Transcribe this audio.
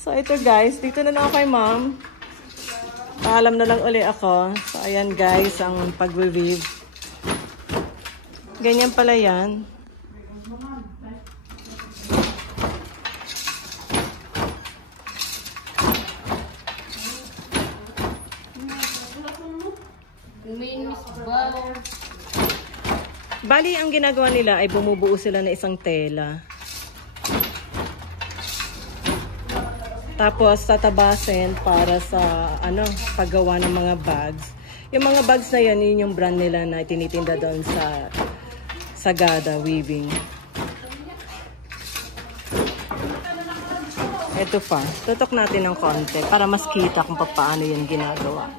So, ito guys. Dito na lang ako kay ma'am. Paalam na lang uli ako. So, ayan guys, ang pag-weave. Ganyan pala yan. Bali, ang ginagawa nila ay bumubuo sila ng isang tela. Tapos, tatabasin para sa paggawa ng mga bags. Yung mga bags na yan, yun yung brand nila na tinitinda doon sa Sagada Weaving. Ito pa. Tutok natin ng konti para mas kita kung paano yan ginagawa.